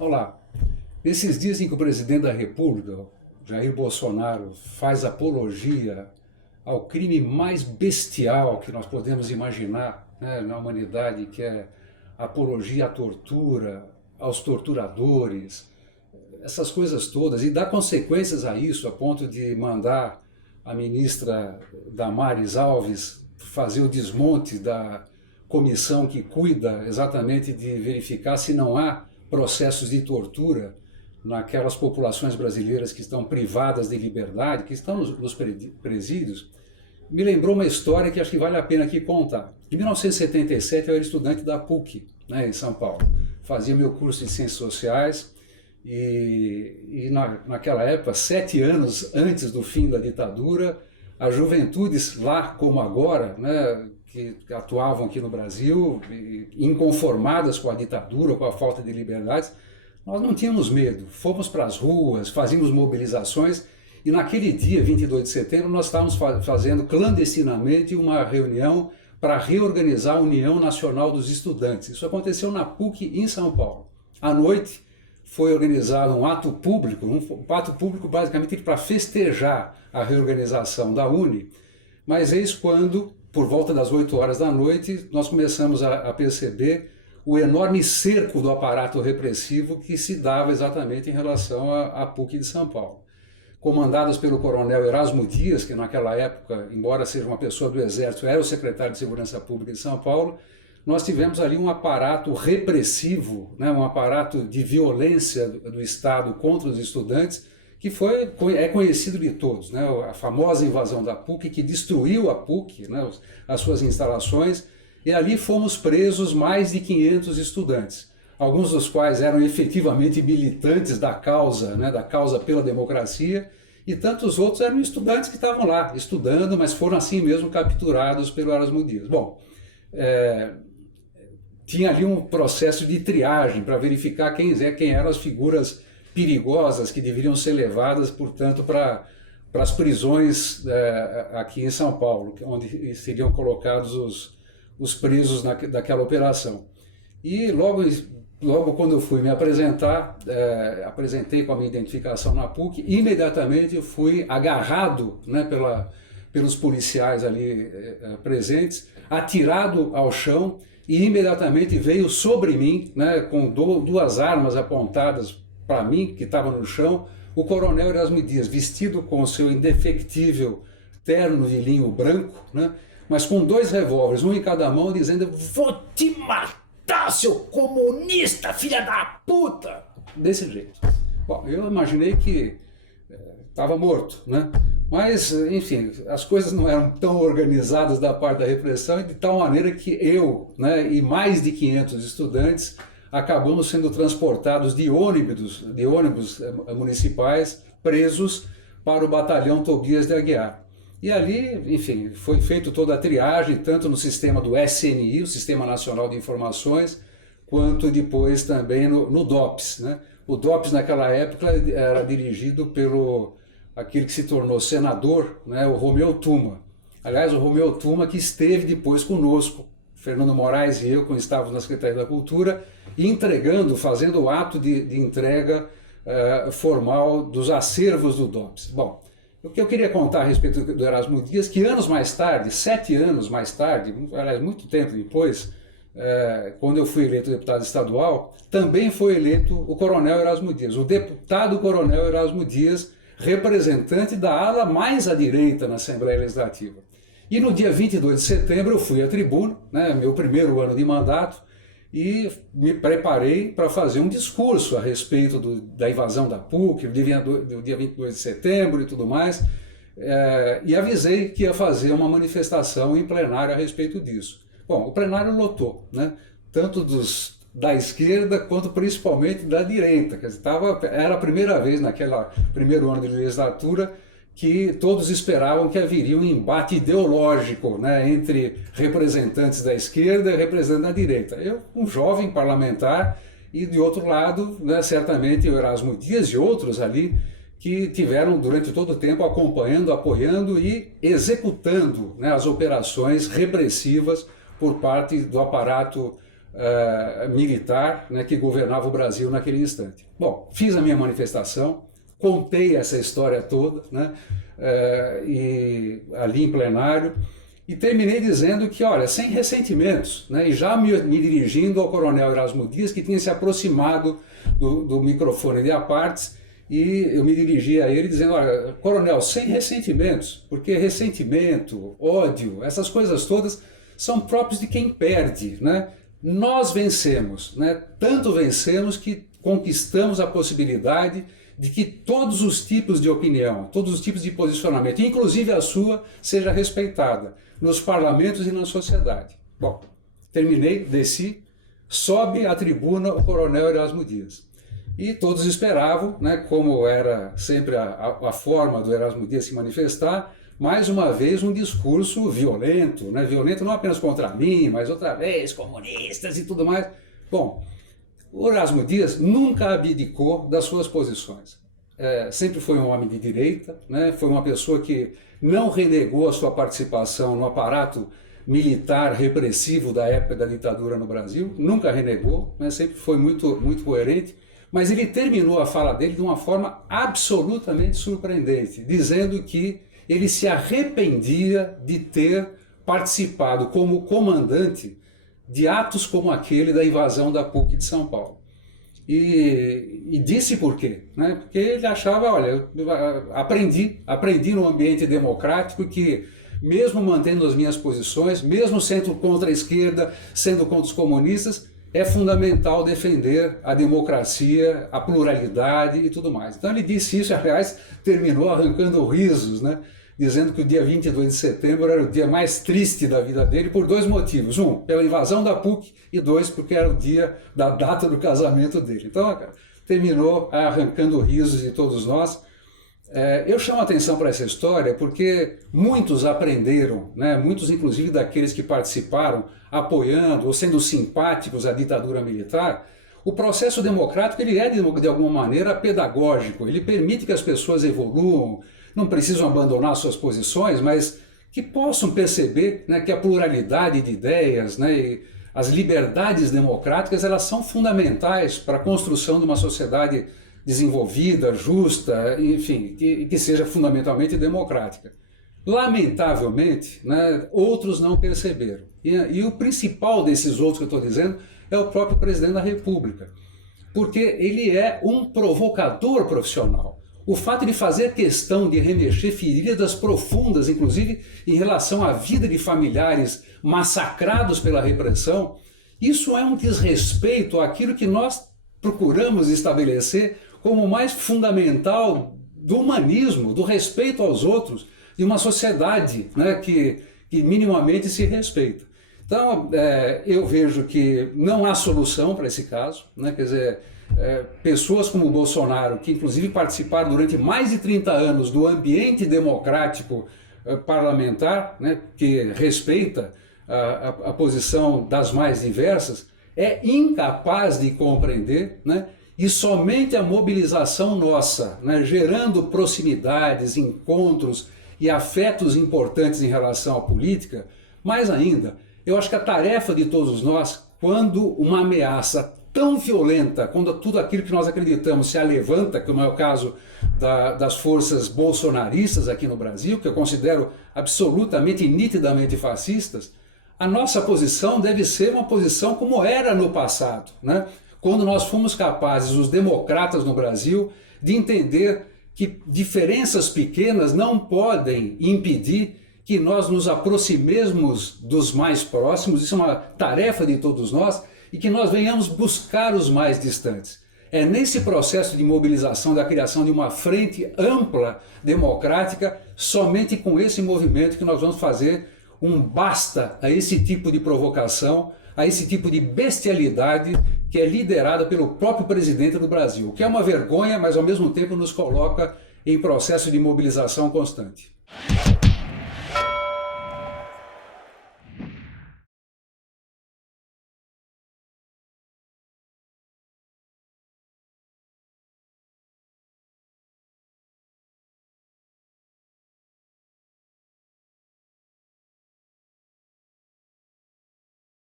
Olá, nesses dias em que o presidente da República, Jair Bolsonaro, faz apologia ao crime mais bestial que nós podemos imaginar, né, na humanidade, que é a apologia à tortura, aos torturadores, essas coisas todas, e dá consequências a isso, a ponto de mandar a ministra Damares Alves fazer o desmonte da comissão que cuida exatamente de verificar se não há processos de tortura naquelas populações brasileiras que estão privadas de liberdade, que estão nos presídios. Me lembrou uma história que acho que vale a pena aqui contar. Em 1977 eu era estudante da PUC, né, em São Paulo. Fazia meu curso de Ciências Sociais e naquela época, 7 anos antes do fim da ditadura, as juventudes lá como agora, né, que atuavam aqui no Brasil, inconformadas com a ditadura, com a falta de liberdades, nós não tínhamos medo. Fomos para as ruas, fazíamos mobilizações, e naquele dia, 22 de setembro, nós estávamos fazendo clandestinamente uma reunião para reorganizar a União Nacional dos Estudantes. Isso aconteceu na PUC, em São Paulo. À noite, foi organizado um ato público basicamente para festejar a reorganização da UNE, mas eis quando, por volta das 8 horas da noite, nós começamos a perceber o enorme cerco do aparato repressivo que se dava exatamente em relação à PUC de São Paulo. Comandados pelo coronel Erasmo Dias, que naquela época, embora seja uma pessoa do Exército, era o secretário de Segurança Pública de São Paulo, nós tivemos ali um aparato repressivo, né, um aparato de violência do Estado contra os estudantes, que é conhecido de todos, né, a famosa invasão da PUC, que destruiu a PUC, né, as suas instalações, e ali fomos presos mais de 500 estudantes, alguns dos quais eram efetivamente militantes da causa, né, da causa pela democracia, e tantos outros eram estudantes que estavam lá, estudando, mas foram assim mesmo capturados pelo Erasmo Dias. Bom, tinha ali um processo de triagem para verificar quem eram as figuras perigosas que deveriam ser levadas, portanto, para as prisões aqui em São Paulo, onde seriam colocados os presos daquela operação. E logo quando eu fui me apresentar, apresentei com a minha identificação na PUC, imediatamente eu fui agarrado, né, pelos policiais ali presentes, atirado ao chão, e imediatamente veio sobre mim, né, com 2 armas apontadas para mim, que estava no chão, o coronel Erasmo Dias, vestido com o seu indefectível terno de linho branco, né, mas com 2 revólveres, um em cada mão, dizendo: "Vou te matar, seu comunista, filha da puta!" Desse jeito. Bom, eu imaginei que estava morto, né? Mas, enfim, as coisas não eram tão organizadas da parte da repressão, de tal maneira que eu, né, e mais de 500 estudantes acabamos sendo transportados de ônibus municipais, presos, para o batalhão Tobias de Aguiar. E ali, enfim, foi feita toda a triagem, tanto no sistema do SNI, o Sistema Nacional de Informações, quanto depois também no DOPS, né? O DOPS naquela época era dirigido pelo aquele que se tornou senador, né, o Romeu Tuma. Aliás, o Romeu Tuma que esteve depois conosco, Fernando Moraes e eu, quando estávamos na Secretaria da Cultura, fazendo o ato de entrega formal dos acervos do DOPS. Bom, o que eu queria contar a respeito do Erasmo Dias, que anos mais tarde, 7 anos mais tarde, aliás, muito tempo depois, quando eu fui eleito deputado estadual, também foi eleito o coronel Erasmo Dias, o deputado coronel Erasmo Dias, representante da ala mais à direita na Assembleia Legislativa. E no dia 22 de setembro eu fui à tribuna, né, meu primeiro ano de mandato, e me preparei para fazer um discurso a respeito da invasão da PUC, do dia 22 de setembro e tudo mais, e avisei que ia fazer uma manifestação em plenário a respeito disso. Bom, o plenário lotou, né, tanto da esquerda quanto principalmente da direita. Quer dizer, era a primeira vez naquele primeiro ano de legislatura que todos esperavam que haveria um embate ideológico, né, entre representantes da esquerda e representantes da direita. Eu, um jovem parlamentar, e de outro lado, né, certamente o Erasmo Dias e outros ali que tiveram durante todo o tempo acompanhando, apoiando e executando, né, as operações repressivas por parte do aparato militar, né, que governava o Brasil naquele instante. Bom, fiz a minha manifestação, contei essa história toda, né, e ali em plenário, e terminei dizendo que, olha, sem ressentimentos, né, e já me dirigindo ao coronel Erasmo Dias, que tinha se aproximado do microfone de apartes, e eu me dirigi a ele dizendo, olha, coronel, sem ressentimentos, porque ressentimento, ódio, essas coisas todas são próprios de quem perde, né? Nós vencemos, né? Tanto vencemos que conquistamos a possibilidade de que todos os tipos de opinião, todos os tipos de posicionamento, inclusive a sua, seja respeitada nos parlamentos e na sociedade. Bom, terminei, desci, sobe à tribuna o coronel Erasmo Dias. E todos esperavam, né, como era sempre a forma do Erasmo Dias se manifestar, mais uma vez um discurso violento, né, violento não apenas contra mim, mas outra vez comunistas e tudo mais. Bom, o Erasmo Dias nunca abdicou das suas posições. Sempre foi um homem de direita, né, foi uma pessoa que não renegou a sua participação no aparato militar repressivo da época da ditadura no Brasil, nunca renegou, né, sempre foi muito coerente. Mas ele terminou a fala dele de uma forma absolutamente surpreendente, dizendo que ele se arrependia de ter participado como comandante de atos como aquele da invasão da PUC de São Paulo. E disse por quê? Né? Porque ele achava, olha, eu aprendi no ambiente democrático que, mesmo mantendo as minhas posições, mesmo sendo contra a esquerda, sendo contra os comunistas, é fundamental defender a democracia, a pluralidade e tudo mais. Então ele disse isso, aliás, terminou arrancando risos, né? Dizendo que o dia 22 de setembro era o dia mais triste da vida dele por dois motivos. Um, pela invasão da PUC, e dois, porque era o dia da data do casamento dele. Então terminou arrancando risos de todos nós. Eu chamo a atenção para essa história porque muitos aprenderam, né, muitos inclusive daqueles que participaram apoiando ou sendo simpáticos à ditadura militar. O processo democrático ele é de alguma maneira pedagógico, ele permite que as pessoas evoluam, não precisam abandonar suas posições, mas que possam perceber, né, que a pluralidade de ideias, né, e as liberdades democráticas elas são fundamentais para a construção de uma sociedade desenvolvida, justa, enfim, que seja fundamentalmente democrática. Lamentavelmente, né, outros não perceberam. E o principal desses outros que eu estou dizendo é o próprio presidente da República, porque ele é um provocador profissional. O fato de fazer questão de remexer feridas profundas, inclusive em relação à vida de familiares massacrados pela repressão, isso é um desrespeito àquilo que nós procuramos estabelecer como o mais fundamental do humanismo, do respeito aos outros, de uma sociedade, né, que minimamente se respeita. Então, eu vejo que não há solução para esse caso, né, quer dizer, pessoas como o Bolsonaro, que inclusive participaram durante mais de 30 anos do ambiente democrático parlamentar, né, que respeita a posição das mais diversas, é incapaz de compreender, né, e somente a mobilização nossa, né, gerando proximidades, encontros e afetos importantes em relação à política, mais ainda, eu acho que a tarefa de todos nós, quando uma ameaça tão violenta, quando tudo aquilo que nós acreditamos se alevanta, como é o caso das forças bolsonaristas aqui no Brasil, que eu considero absolutamente e nitidamente fascistas, a nossa posição deve ser uma posição como era no passado, né? Quando nós fomos capazes, os democratas no Brasil, de entender que diferenças pequenas não podem impedir que nós nos aproximemos dos mais próximos, isso é uma tarefa de todos nós, e que nós venhamos buscar os mais distantes. É nesse processo de mobilização, da criação de uma frente ampla, democrática, somente com esse movimento que nós vamos fazer um basta a esse tipo de provocação, a esse tipo de bestialidade que é liderada pelo próprio presidente do Brasil, o que é uma vergonha, mas ao mesmo tempo nos coloca em processo de mobilização constante.